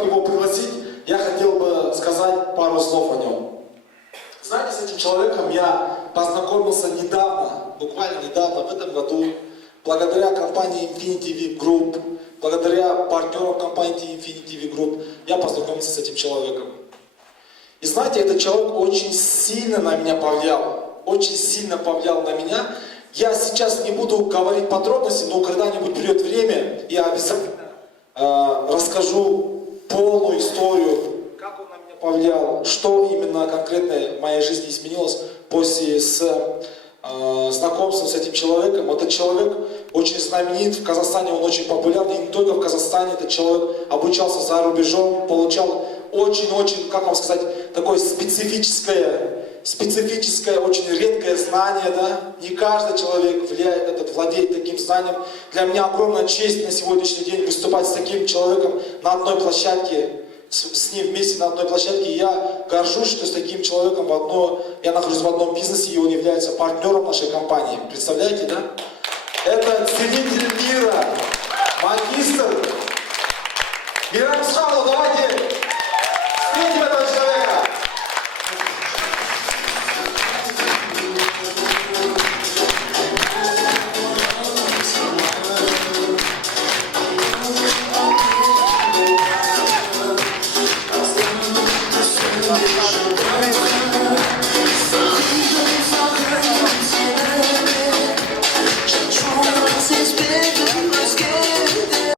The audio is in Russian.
его пригласить, я хотел бы сказать пару слов о нем. Знаете, с этим человеком я познакомился недавно, буквально недавно, в этом году, благодаря компании Infinity V Group, благодаря партнерам компании Infinity V Group, я познакомился с этим человеком. И знаете, этот человек очень сильно на меня повлиял, очень сильно повлиял на меня. Я сейчас не буду говорить подробности, но когда-нибудь придет время, я обязательно расскажу полную историю, как он на меня повлиял, что именно конкретно в моей жизни изменилось после знакомства с этим человеком. Этот человек очень знаменит в Казахстане, он очень популярный, и не только в Казахстане. Этот человек обучался за рубежом, получал очень-очень, как вам сказать, такое специфическое, очень редкое знание, да? Не каждый человек владеет таким знанием. Для меня огромная честь на сегодняшний день выступать с таким человеком на одной площадке, с ним вместе на одной площадке. И я горжусь, что с таким человеком я нахожусь в одном бизнесе, и он является партнером нашей компании. Представляете, да? Это целитель мира, магистр. Мирам Схалу, давайте!